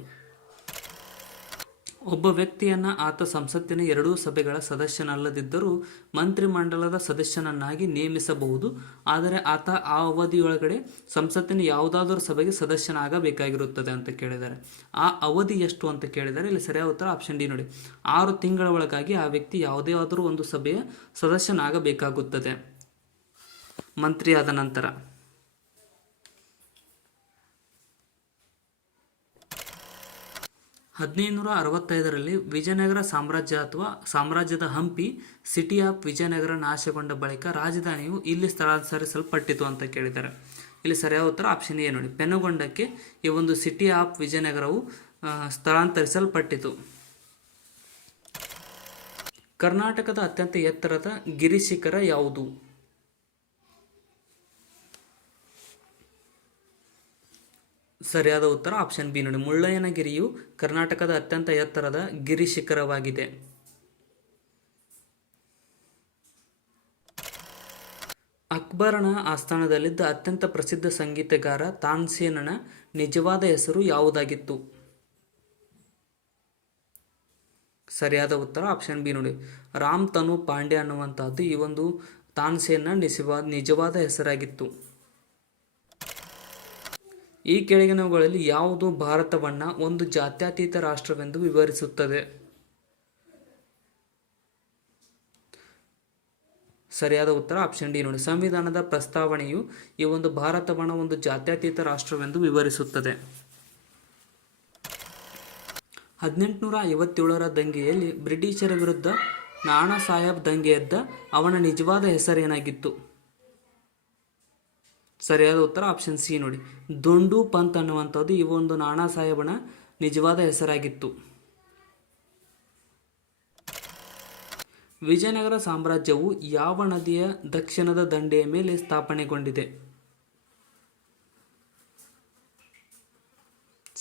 ಒಬ್ಬ ವ್ಯಕ್ತಿಯನ್ನು ಆತ ಸಂಸತ್ತಿನ ಎರಡೂ ಸಭೆಗಳ ಸದಸ್ಯನಲ್ಲದಿದ್ದರೂ ಮಂತ್ರಿಮಂಡಲದ ಸದಸ್ಯನನ್ನಾಗಿ ನೇಮಿಸಬಹುದು. ಆದರೆ ಆತ ಆ ಅವಧಿಯೊಳಗಡೆ ಸಂಸತ್ತಿನ ಯಾವುದಾದರೂ ಸಭೆಗೆ ಸದಸ್ಯನಾಗಬೇಕಾಗಿರುತ್ತದೆ ಅಂತ ಕೇಳಿದ್ದಾರೆ. ಆ ಅವಧಿ ಎಷ್ಟು ಅಂತ ಕೇಳಿದ್ದಾರೆ. ಇಲ್ಲಿ ಸರಿಯಾದ ಉತ್ತರ ಆಪ್ಷನ್ ಡಿ ನೋಡಿ. 6 ತಿಂಗಳ ಒಳಗಾಗಿ ಆ ವ್ಯಕ್ತಿ ಯಾವುದೇ ಆದರೂ ಒಂದು ಸಭೆಯ ಸದಸ್ಯನಾಗಬೇಕಾಗುತ್ತದೆ ಮಂತ್ರಿಯಾದ ನಂತರ. 1565ರಲ್ಲಿ ವಿಜಯನಗರ ಸಾಮ್ರಾಜ್ಯ ಅಥವಾ ಸಾಮ್ರಾಜ್ಯದ ಹಂಪಿ ಸಿಟಿ ಆಫ್ ವಿಜಯನಗರ ನಾಶಗೊಂಡ ಬಳಿಕ ರಾಜಧಾನಿಯು ಇಲ್ಲಿ ಸ್ಥಳಾಂತರಿಸಲ್ಪಟ್ಟಿತು ಅಂತ ಕೇಳಿದ್ದಾರೆ. ಇಲ್ಲಿ ಸರಿಯಾದ ಉತ್ತರ ಆಪ್ಷನ್ ಎ ನೋಡಿ. ಪೆನುಗೊಂಡಕ್ಕೆ ಈ ಒಂದು ಸಿಟಿ ಆಫ್ ವಿಜಯನಗರವು ಸ್ಥಳಾಂತರಿಸಲ್ಪಟ್ಟಿತು. ಕರ್ನಾಟಕದ ಅತ್ಯಂತ ಎತ್ತರದ ಗಿರಿಶಿಖರ ಯಾವುದು? ಸರಿಯಾದ ಉತ್ತರ ಆಪ್ಷನ್ ಬಿ ನೋಡಿ. ಮುಳ್ಳಯ್ಯನಗಿರಿಯು ಕರ್ನಾಟಕದ ಅತ್ಯಂತ ಎತ್ತರದ ಗಿರಿಶಿಖರವಾಗಿದೆ. ಅಕ್ಬರನ ಆಸ್ಥಾನದಲ್ಲಿದ್ದ ಅತ್ಯಂತ ಪ್ರಸಿದ್ಧ ಸಂಗೀತಗಾರ ತಾನ್ಸೇನನ ನಿಜವಾದ ಹೆಸರು ಯಾವುದಾಗಿತ್ತು? ಸರಿಯಾದ ಉತ್ತರ ಆಪ್ಷನ್ ಬಿ ನೋಡಿ. ರಾಮ್ ತನು ಪಾಂಡ್ಯ ಅನ್ನುವಂಥದ್ದು ಈ ಒಂದು ತಾನ್ಸೇನ್ನ ನಿಜವಾದ ಹೆಸರಾಗಿತ್ತು. ಈ ಕೆಳಗಿನವುಗಳಲ್ಲಿ ಯಾವುದು ಭಾರತವನ್ನು ಒಂದು ಜಾತ್ಯತೀತ ರಾಷ್ಟ್ರವೆಂದು ವಿವರಿಸುತ್ತದೆ? ಸರಿಯಾದ ಉತ್ತರ ಆಪ್ಷನ್ ಡಿ ನೋಡಿ. ಸಂವಿಧಾನದ ಪ್ರಸ್ತಾವನೆಯು ಈ ಒಂದು ಭಾರತವನ್ನು ಒಂದು ಜಾತ್ಯತೀತ ರಾಷ್ಟ್ರವೆಂದು ವಿವರಿಸುತ್ತದೆ. 1857ರ ದಂಗೆಯಲ್ಲಿ ಬ್ರಿಟಿಷರ ವಿರುದ್ಧ ನಾನಾ ಸಾಹೇಬ್ ದಂಗೆ ಎದ್ದ ಅವನ ನಿಜವಾದ ಹೆಸರೇನಾಗಿತ್ತು? ಸರಿಯಾದ ಉತ್ತರ ಆಪ್ಷನ್ ಸಿ ನೋಡಿ. ದುಂಡು ಪಂತ್ ಅನ್ನುವಂಥದ್ದು ಈ ಒಂದು ನಾನಾ ಸಾಹೇಬನ ನಿಜವಾದ ಹೆಸರಾಗಿತ್ತು. ವಿಜಯನಗರ ಸಾಮ್ರಾಜ್ಯವು ಯಾವ ನದಿಯ ದಕ್ಷಿಣದ ದಂಡೆಯ ಮೇಲೆ ಸ್ಥಾಪನೆಗೊಂಡಿದೆ?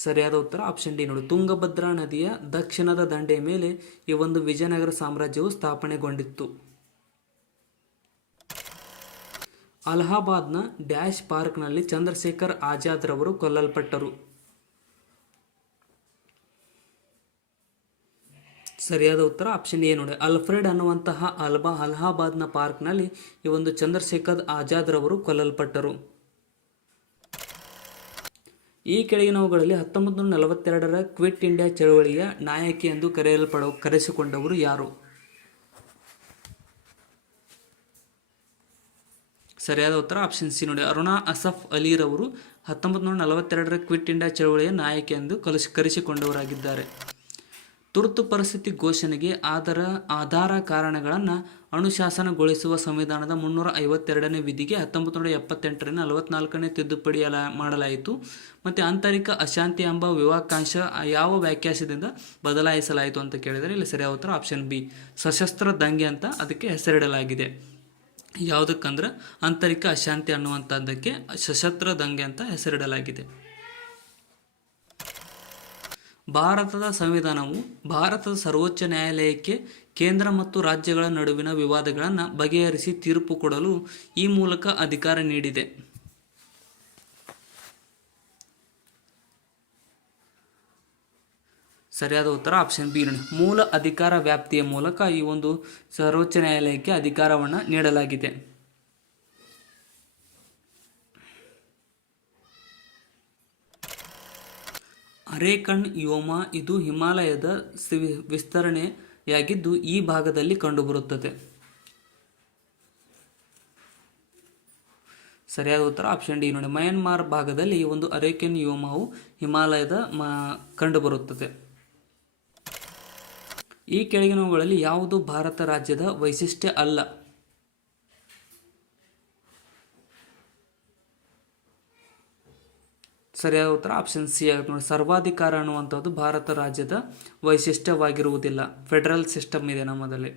ಸರಿಯಾದ ಉತ್ತರ ಆಪ್ಷನ್ ಡಿ ನೋಡಿ. ತುಂಗಭದ್ರಾ ನದಿಯ ದಕ್ಷಿಣದ ದಂಡೆಯ ಮೇಲೆ ಈ ಒಂದು ವಿಜಯನಗರ ಸಾಮ್ರಾಜ್ಯವು ಸ್ಥಾಪನೆಗೊಂಡಿತ್ತು. ಅಲಹಾಬಾದ್ನ ಡ್ಯಾಶ್ ಪಾರ್ಕ್ನಲ್ಲಿ ಚಂದ್ರಶೇಖರ್ ಆಜಾದ್ರವರು ಕೊಲ್ಲಲ್ಪಟ್ಟರು. ಸರಿಯಾದ ಉತ್ತರ ಆಪ್ಷನ್ ಎ ನೋಡಿ. ಅಲ್ಫ್ರೆಡ್ ಅನ್ನುವಂತಹ ಅಲಹಾಬಾದ್ನ ಪಾರ್ಕ್ನಲ್ಲಿ ಈ ಒಂದು ಚಂದ್ರಶೇಖರ್ ಆಜಾದ್ರವರು ಕೊಲ್ಲಲ್ಪಟ್ಟರು. ಈ ಕೆಳಗಿನವುಗಳಲ್ಲಿ 1942ರ ಕ್ವಿಟ್ ಇಂಡಿಯಾ ಚಳವಳಿಯ ನಾಯಕಿ ಎಂದು ಕರೆಸಿಕೊಂಡವರು ಯಾರು? ಸರಿಯಾದ ಉತ್ತರ ಆಪ್ಷನ್ ಸಿ ನೋಡಿ. ಅರುಣಾ ಅಸಫ್ ಅಲಿರವರು 1942ರ ಕ್ವಿಟ್ ಇಂಡಿಯಾ ಚಳವಳಿಯ ನಾಯಕಿ ಎಂದು ಕರೆಸಿಕೊಂಡವರಾಗಿದ್ದಾರೆ. ತುರ್ತು ಪರಿಸ್ಥಿತಿ ಘೋಷಣೆಗೆ ಆಧಾರ ಕಾರಣಗಳನ್ನು ಅನುಶಾಸನಗೊಳಿಸುವ ಸಂವಿಧಾನದ 352ನೇ ವಿಧಿಗೆ 1978ರ 44ನೇ ತಿದ್ದುಪಡಿ ಮಾಡಲಾಯಿತು. ಮತ್ತು ಆಂತರಿಕ ಅಶಾಂತಿ ಎಂಬ ವಿವಾಕಾಂಶ ಯಾವ ವ್ಯಾಖ್ಯಾಸದಿಂದ ಬದಲಾಯಿಸಲಾಯಿತು ಅಂತ ಕೇಳಿದರೆ ಇಲ್ಲಿ ಸರಿಯಾದ ಉತ್ತರ ಆಪ್ಷನ್ ಬಿ. ಸಶಸ್ತ್ರ ದಂಗೆ ಅಂತ ಅದಕ್ಕೆ ಹೆಸರಿಡಲಾಗಿದೆ. ಯಾವುದಕ್ಕಂದ್ರೆ ಆಂತರಿಕ ಅಶಾಂತಿ ಅನ್ನುವಂಥದ್ದಕ್ಕೆ ಸಶಸ್ತ್ರ ದಂಗೆ ಅಂತ ಹೆಸರಿಡಲಾಗಿದೆ. ಭಾರತದ ಸಂವಿಧಾನವು ಭಾರತದ ಸರ್ವೋಚ್ಚ ನ್ಯಾಯಾಲಯಕ್ಕೆ ಕೇಂದ್ರ ಮತ್ತು ರಾಜ್ಯಗಳ ನಡುವಿನ ವಿವಾದಗಳನ್ನು ಬಗೆಹರಿಸಿ ತೀರ್ಪು ಕೊಡಲು ಈ ಮೂಲಕ ಅಧಿಕಾರ ನೀಡಿದೆ. ಸರಿಯಾದ ಉತ್ತರ ಆಪ್ಷನ್ ಬಿ ನೋಡಿ. ಮೂಲ ಅಧಿಕಾರ ವ್ಯಾಪ್ತಿಯ ಮೂಲಕ ಈ ಒಂದು ಸರ್ವೋಚ್ಚ ನ್ಯಾಯಾಲಯಕ್ಕೆ ಅಧಿಕಾರವನ್ನು ನೀಡಲಾಗಿದೆ. ಅರೇಕನ್ ವ್ಯೋಮ ಇದು ಹಿಮಾಲಯದ ವಿಸ್ತರಣೆಯಾಗಿದ್ದು ಈ ಭಾಗದಲ್ಲಿ ಕಂಡುಬರುತ್ತದೆ. ಸರಿಯಾದ ಉತ್ತರ ಆಪ್ಷನ್ ಡಿ ನೋಡಿ. ಮಯನ್ಮಾರ್ ಭಾಗದಲ್ಲಿ ಈ ಒಂದು ಅರೇಕನ್ ವ್ಯೋಮವು ಹಿಮಾಲಯದ ಕಂಡುಬರುತ್ತದೆ. ಈ ಕೆಳಗಿನವುಗಳಲ್ಲಿ ಯಾವುದು ಭಾರತ ರಾಜ್ಯದ ವೈಶಿಷ್ಟ್ಯ ಅಲ್ಲ? ಸರಿಯಾದ ಉತ್ತರ ಆಪ್ಷನ್ ಸಿ ಆಗುತ್ತೆ ನೋಡಿ. ಸರ್ವಾಧಿಕಾರ ಅನ್ನುವಂಥದ್ದು ಭಾರತ ರಾಜ್ಯದ ವೈಶಿಷ್ಟ್ಯವಾಗಿರುವುದಿಲ್ಲ. ಫೆಡರಲ್ ಸಿಸ್ಟಮ್ ಇದೆ ನಮ್ಮದಲ್ಲಿ.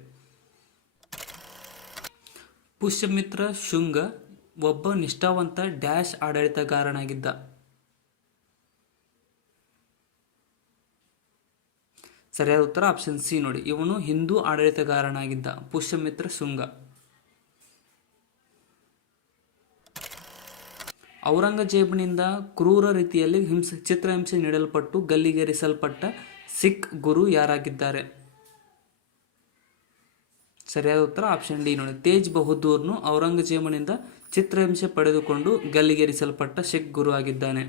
ಪುಷ್ಯಮಿತ್ರ ಶುಂಗ ಒಬ್ಬ ನಿಷ್ಠಾವಂತ ಡ್ಯಾಶ್ ಆಡಳಿತಗಾರನಾಗಿದ್ದ. ಸರಿಯಾದ ಉತ್ತರ ಆಪ್ಷನ್ ಸಿ ನೋಡಿ. ಇವನು ಹಿಂದೂ ಆಡಳಿತಗಾರನಾಗಿದ್ದ ಪುಷ್ಯಮಿತ್ರ ಶುಂಗ. ಔರಂಗಜೇಬನಿಂದ ಕ್ರೂರ ರೀತಿಯಲ್ಲಿ ಚಿತ್ರಹಿಂಸೆ ನೀಡಲ್ಪಟ್ಟು ಗಲ್ಲಿಗೇರಿಸಲ್ಪಟ್ಟ ಸಿಖ್ ಗುರು ಯಾರಾಗಿದ್ದಾರೆ? ಸರಿಯಾದ ಉತ್ತರ ಆಪ್ಷನ್ ಡಿ ನೋಡಿ. ತೇಜ್ ಬಹದ್ದೂರ್ನು ಔರಂಗಜೇಬನಿಂದ ಚಿತ್ರಹಿಂಸೆ ಪಡೆದುಕೊಂಡು ಗಲ್ಲಿಗೇರಿಸಲ್ಪಟ್ಟ ಸಿಖ್ ಗುರು ಆಗಿದ್ದಾನೆ.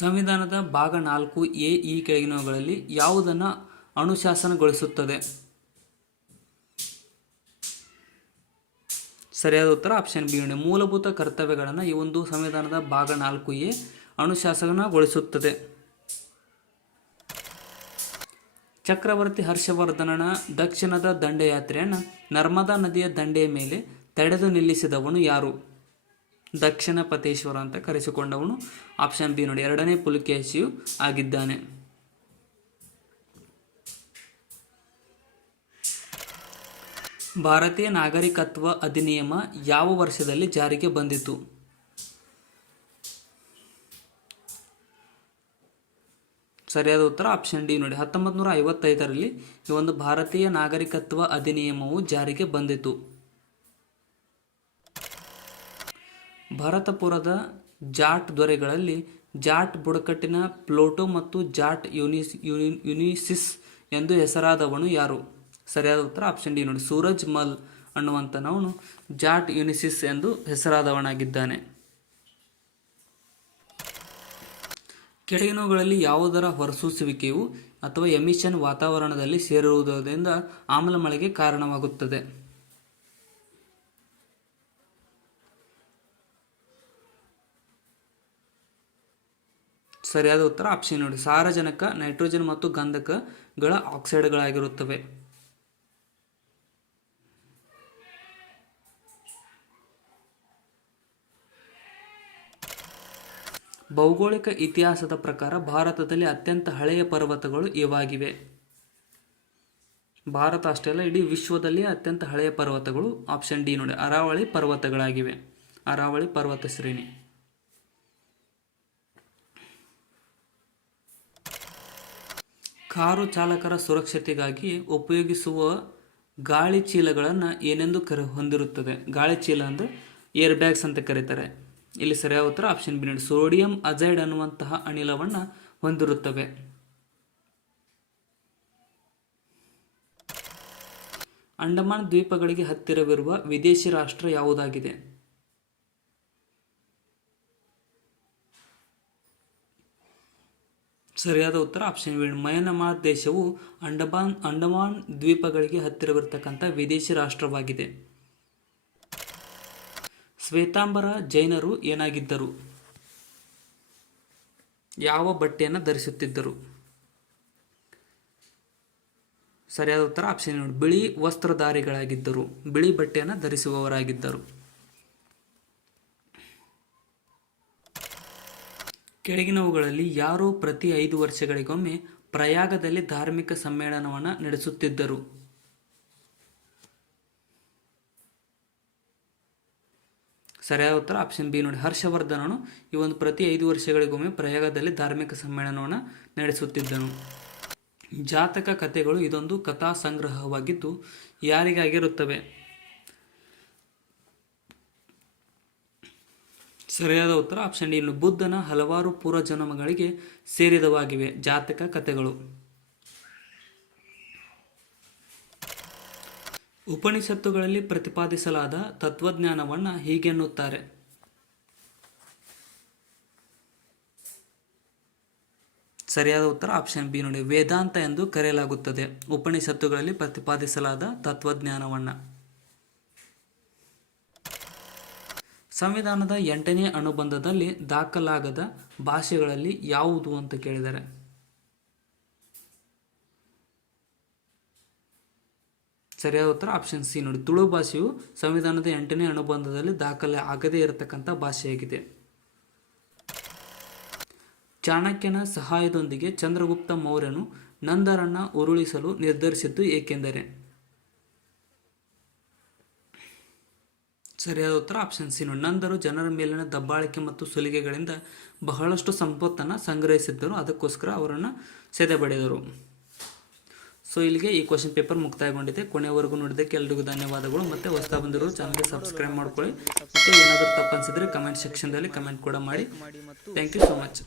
ಸಂವಿಧಾನದ ಭಾಗ 4A ಈ ಕೆಳಗಿನವುಗಳಲ್ಲಿ ಯಾವುದನ್ನು ಅನುಶಾಸನಗೊಳಿಸುತ್ತದೆ? ಸರಿಯಾದ ಉತ್ತರ ಆಪ್ಷನ್ ಬಿ ನೋಡಿ. ಮೂಲಭೂತ ಕರ್ತವ್ಯಗಳನ್ನು ಈ ಒಂದು ಸಂವಿಧಾನದ ಭಾಗ 4A ಅನುಶಾಸನಗೊಳಿಸುತ್ತದೆ. ಚಕ್ರವರ್ತಿ ಹರ್ಷವರ್ಧನನ ದಕ್ಷಿಣದ ದಂಡಯಾತ್ರೆಯನ್ನು ನರ್ಮದಾ ನದಿಯ ದಂಡೆಯ ಮೇಲೆ ತಡೆದು ನಿಲ್ಲಿಸಿದವನು ಯಾರು? ದಕ್ಷಿಣ ಪತೇಶ್ವರ ಅಂತ ಕರೆಸಿಕೊಂಡವನು ಆಪ್ಷನ್ ಬಿ ನೋಡಿ. 2ನೇ ಪುಲಕೇಶಿಯು ಆಗಿದ್ದಾನೆ. ಭಾರತೀಯ ನಾಗರಿಕತ್ವ ಅಧಿನಿಯಮ ಯಾವ ವರ್ಷದಲ್ಲಿ ಜಾರಿಗೆ ಬಂದಿತು? ಸರಿಯಾದ ಉತ್ತರ ಆಪ್ಷನ್ ಡಿ ನೋಡಿ. 1955ರಲ್ಲಿ ಈ ಒಂದು ಭಾರತೀಯ ನಾಗರಿಕತ್ವ ಅಧಿನಿಯಮವು ಜಾರಿಗೆ ಬಂದಿತು. ಭರತಪುರದ ಜಾಟ್ ದೊರೆಗಳಲ್ಲಿ ಜಾಟ್ ಬುಡಕಟ್ಟಿನ ಪ್ಲೂಟೋ ಮತ್ತು ಜಾಟ್ ಯುನಿಸಿಸ್ ಎಂದು ಹೆಸರಾದವನು ಯಾರು? ಸರಿಯಾದ ಉತ್ತರ ಆಪ್ಷನ್ ಡಿ ನೋಡಿ. ಸೂರಜ್ ಮಲ್ ಅನ್ನುವಂಥವನು ಜಾಟ್ ಯುನಿಸಿಸ್ ಎಂದು ಹೆಸರಾದವನಾಗಿದ್ದಾನೆ. ಕೆಳಗಿನವುಗಳಲ್ಲಿ ಯಾವುದರ ಹೊರಸೂಸುವಿಕೆಯು ಅಥವಾ ಎಮಿಷನ್ ವಾತಾವರಣದಲ್ಲಿ ಸೇರಿರುವುದರಿಂದ ಆಮ್ಲ ಮಳೆಗೆ ಕಾರಣವಾಗುತ್ತದೆ? ಸರಿಯಾದ ಉತ್ತರ ಆಪ್ಷನ್ ನೋಡಿ. ಸಾರಜನಕ, ನೈಟ್ರೋಜನ್ ಮತ್ತು ಗಂಧಕಗಳ ಆಕ್ಸೈಡ್ಗಳಾಗಿರುತ್ತವೆ. ಭೌಗೋಳಿಕ ಇತಿಹಾಸದ ಪ್ರಕಾರ ಭಾರತದಲ್ಲಿ ಅತ್ಯಂತ ಹಳೆಯ ಪರ್ವತಗಳು ಇವಾಗಿವೆ. ಭಾರತ ಅಷ್ಟೇ ಅಲ್ಲ, ಇಡೀ ವಿಶ್ವದಲ್ಲಿ ಅತ್ಯಂತ ಹಳೆಯ ಪರ್ವತಗಳು ಆಪ್ಷನ್ ಡಿ ನೋಡಿ. ಅರಾವಳಿ ಪರ್ವತಗಳಾಗಿವೆ. ಅರಾವಳಿ ಪರ್ವತ ಶ್ರೇಣಿ. ಕಾರು ಚಾಲಕರ ಸುರಕ್ಷತೆಗಾಗಿ ಉಪಯೋಗಿಸುವ ಗಾಳಿ ಚೀಲಗಳನ್ನು ಏನೆಂದು ಹೊಂದಿರುತ್ತದೆ? ಗಾಳಿ ಚೀಲ ಅಂದರೆ ಏರ್ ಬ್ಯಾಗ್ಸ್ ಅಂತ ಕರೀತಾರೆ. ಇಲ್ಲಿ ಸರಿಯಾದ ಉತ್ತರ ಆಪ್ಷನ್ ಬಿ ನೋಡಿ. ಸೋಡಿಯಂ ಅಜೈಡ್ ಅನ್ನುವಂತಹ ಅನಿಲವನ್ನು ಹೊಂದಿರುತ್ತವೆ. ಅಂಡಮಾನ್ ದ್ವೀಪಗಳಿಗೆ ಹತ್ತಿರವಿರುವ ವಿದೇಶಿ ರಾಷ್ಟ್ರ ಯಾವುದಾಗಿದೆ? ಸರಿಯಾದ ಉತ್ತರ ಆಪ್ಷನ್ ಬಿ. ಮಯನ್ಮಾರ್ ದೇಶವು ಅಂಡಮಾನ್ ದ್ವೀಪಗಳಿಗೆ ಹತ್ತಿರವಿರತಕ್ಕಂಥ ವಿದೇಶಿ ರಾಷ್ಟ್ರವಾಗಿದೆ. ಶ್ವೇತಾಂಬರ ಜೈನರು ಏನಾಗಿದ್ದರು? ಯಾವ ಬಟ್ಟೆಯನ್ನು ಧರಿಸುತ್ತಿದ್ದರು? ಸರಿಯಾದ ಉತ್ತರ ಆಪ್ಷನ್ ನೋಡಿ. ಬಿಳಿ ವಸ್ತ್ರಧಾರಿಗಳಾಗಿದ್ದರು. ಬಿಳಿ ಬಟ್ಟೆಯನ್ನು ಧರಿಸುವವರಾಗಿದ್ದರು. ಕೆಳಗಿನವುಗಳಲ್ಲಿ ಯಾರು ಪ್ರತಿ 5 ವರ್ಷಗಳಿಗೊಮ್ಮೆ ಪ್ರಯಾಗದಲ್ಲಿ ಧಾರ್ಮಿಕ ಸಮ್ಮೇಳನವನ್ನು ನಡೆಸುತ್ತಿದ್ದರು? ಸರಿಯಾದ ಉತ್ತರ ಆಪ್ಷನ್ ಬಿ ನೋಡಿ. ಹರ್ಷವರ್ಧನನು ಈ ಒಂದು ಪ್ರತಿ 5 ವರ್ಷಗಳಿಗೊಮ್ಮೆ ಪ್ರಯಾಗದಲ್ಲಿ ಧಾರ್ಮಿಕ ಸಮ್ಮೇಳನವನ್ನು ನಡೆಸುತ್ತಿದ್ದನು. ಜಾತಕ ಕಥೆಗಳು ಇದೊಂದು ಕಥಾ ಸಂಗ್ರಹವಾಗಿದ್ದು ಯಾರಿಗಾಗಿರುತ್ತವೆ? ಸರಿಯಾದ ಉತ್ತರ ಆಪ್ಷನ್ ಡಿ. ಬುದ್ಧನ ಹಲವಾರು ಪೂರ್ವಜನ್ಮಗಳಿಗೆ ಸೇರಿದವಾಗಿವೆ ಜಾತಕ ಕಥೆಗಳು. ಉಪನಿಷತ್ತುಗಳಲ್ಲಿ ಪ್ರತಿಪಾದಿಸಲಾದ ತತ್ವಜ್ಞಾನವನ್ನು ಹೀಗೆನ್ನುತ್ತಾರೆ? ಸರಿಯಾದ ಉತ್ತರ ಆಪ್ಷನ್ ಬಿ ನೋಡಿ. ವೇದಾಂತ ಎಂದು ಕರೆಯಲಾಗುತ್ತದೆ ಉಪನಿಷತ್ತುಗಳಲ್ಲಿ ಪ್ರತಿಪಾದಿಸಲಾದ ತತ್ವಜ್ಞಾನವನ್ನು. ಸಂವಿಧಾನದ 8ನೇ ಅನುಬಂಧದಲ್ಲಿ ದಾಖಲಾಗದ ಭಾಷೆಗಳಲ್ಲಿ ಯಾವುದು ಅಂತ ಕೇಳಿದರೆ? ಸರಿಯಾದ ಉತ್ತರ ಆಪ್ಷನ್ ಸಿ ನೋಡಿ. ತುಳು ಭಾಷೆಯು ಸಂವಿಧಾನದ 8ನೇ ಅನುಬಂಧದಲ್ಲಿ ದಾಖಲೆ ಆಗದೇ ಇರತಕ್ಕಂಥ ಭಾಷೆಯಾಗಿದೆ. ಚಾಣಕ್ಯನ ಸಹಾಯದೊಂದಿಗೆ ಚಂದ್ರಗುಪ್ತ ಮೌರ್ಯನು ನಂದರನ್ನ ಉರುಳಿಸಲು ನಿರ್ಧರಿಸಿದ್ದು ಏಕೆಂದರೆ? ಸರಿಯಾದ ಉತ್ತರ ಆಪ್ಷನ್ ಸಿ ನೋಡಿ. ನಂದರು ಜನರ ಮೇಲಿನ ದಬ್ಬಾಳಿಕೆ ಮತ್ತು ಸುಲಿಗೆಗಳಿಂದ ಬಹಳಷ್ಟು ಸಂಪತ್ತನ್ನು ಸಂಗ್ರಹಿಸಿದ್ದರು, ಅದಕ್ಕೋಸ್ಕರ ಅವರನ್ನು ಸೆದೆಬಡಿದರು. ಸೊ ಇಲ್ಲಿಗೆ ಈ ಕ್ವಶನ್ ಪೇಪರ್ ಮುಕ್ತಾಯಗೊಂಡಿದೆ. ಕೊನೆವರೆಗೂ ನೋಡಿದ್ದಕ್ಕೆ ಎಲ್ರಿಗೂ ಧನ್ಯವಾದಗಳು. ಮತ್ತು ಹೊಸ ಬಂದಿರೋರು ಚಾನಲ್ಗೆ ಸಬ್ಸ್ಕ್ರೈಬ್ ಮಾಡ್ಕೊಳ್ಳಿ. ಮತ್ತು ಏನಾದರೂ ತಪ್ಪು ಅನಿಸಿದ್ರೆ ಕಮೆಂಟ್ ಸೆಕ್ಷನ್ದಲ್ಲಿ ಕಮೆಂಟ್ ಕೂಡ ಮಾಡಿ. Thank you so much.